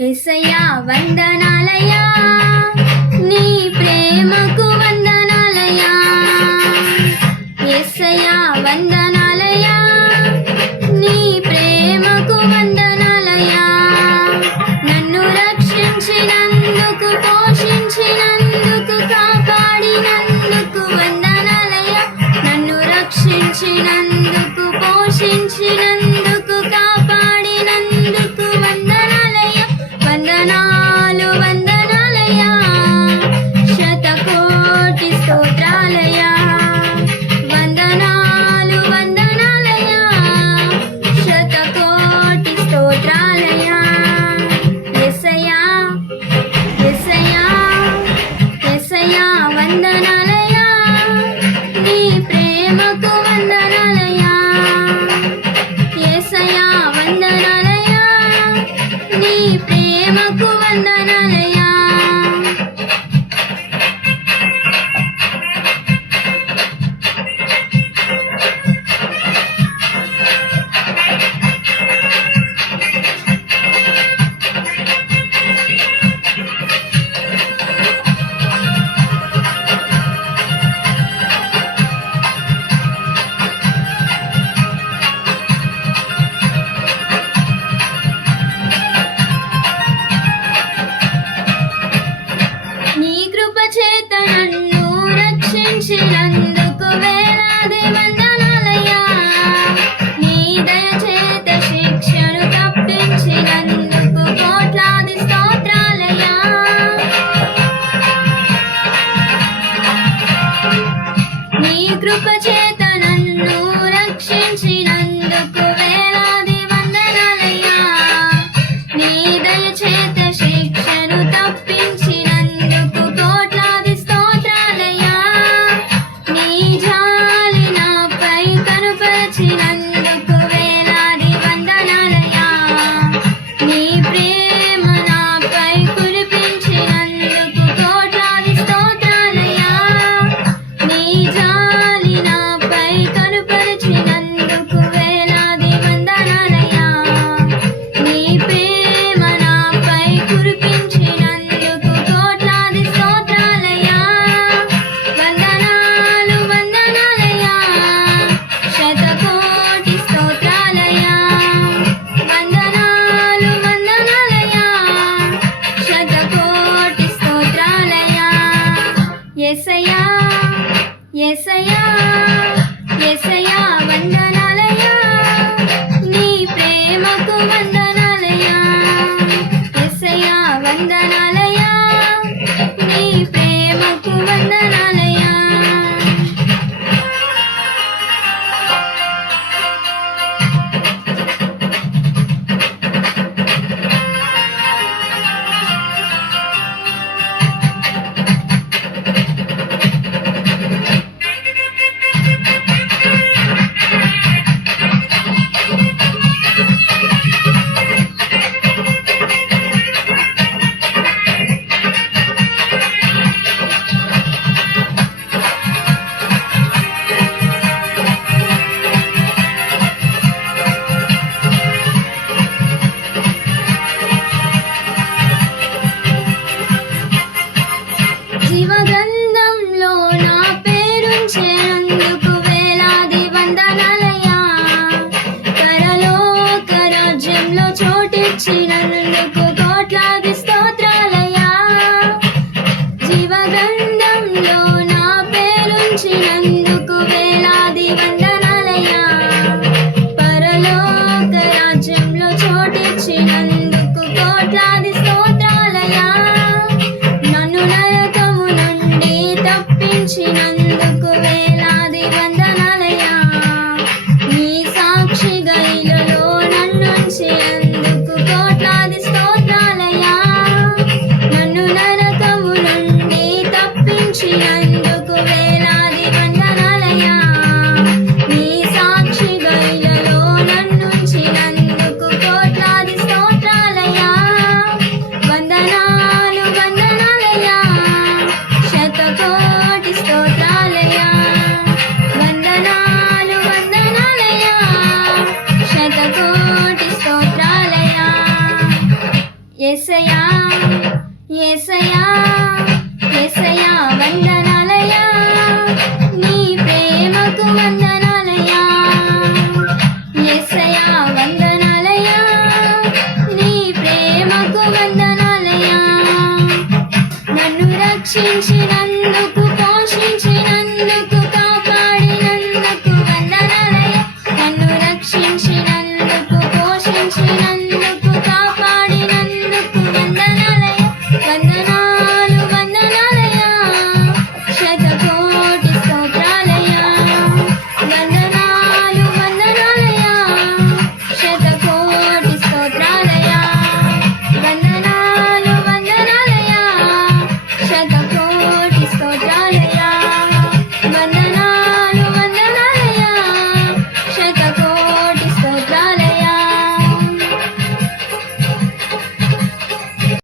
యేసయ్యా వందనాలయ్యా, నీ ప్రేమకు వందనాలయ్యా. యేసయ్యా వందనాలయ్యా, నీ ప్రేమకు వందనాలయ్యా. నన్ను రక్షించినందుకు, పోషించినందుకు, కాపాడినందుకు వందనాలయ్యా. నన్ను రక్షించినందుకు, పోషించినందుకు, కాపాడినందుకు వందనాలయ్యా. వందనాలు వందనాలయ్యా, శతకోటి స్తోత్రాలయ్యా. వందనాలు వందనాలయ్యా, శతకోటి స్తోత్రాలయ్యా. యేసయ్యా యేసయ్యా యేసయ్యా వందనాలయ్యా, నీ ప్రేమకు వందనాలయ్యా. యేసయ్యా వందనాలయ్యా, నీ ప్రేమకు వందనాలయ్యా. నీ కృప చేత నన్ను రక్షించినందుకు వేలాది వందనాలయ్యా. నీ దయ చేత శిక్షను తప్పించినందుకు కోట్లాది స్తోత్రాలయ్యా. నీ కృప చేత నన్ను రక్షించినందుకు వేలాది వందనాలయ్యా. నీ దయ చేత శిక్షను తప్పించినందుకు కోట్లాది స్తోత్రాలయ్యా. నీ జాలి నాపై కనుపరిచినందుకు వేలాది వందనాలయ్యా. నీ ప్రేమ నాపై కురిపించినందుకు కోట్లాది స్తోత్రాలయ్యా. నీ జాలి నాపై కనుపరిచినందుకు వేలాది వందనాలయ్యా. నీ ప్రేమ నాపై కురిపించినందుకు కోట్లాది స్తోత్రాలయ్యా. వందనాలు వందనాలయ్యా, శతకోటి స్తోత్రాలయ్యా. వందనాలు వందనాలయ్యా, శతకోటి స్తోత్రాలయ్యా. యేసయ్యా యేసయ్యా యేసయ్యా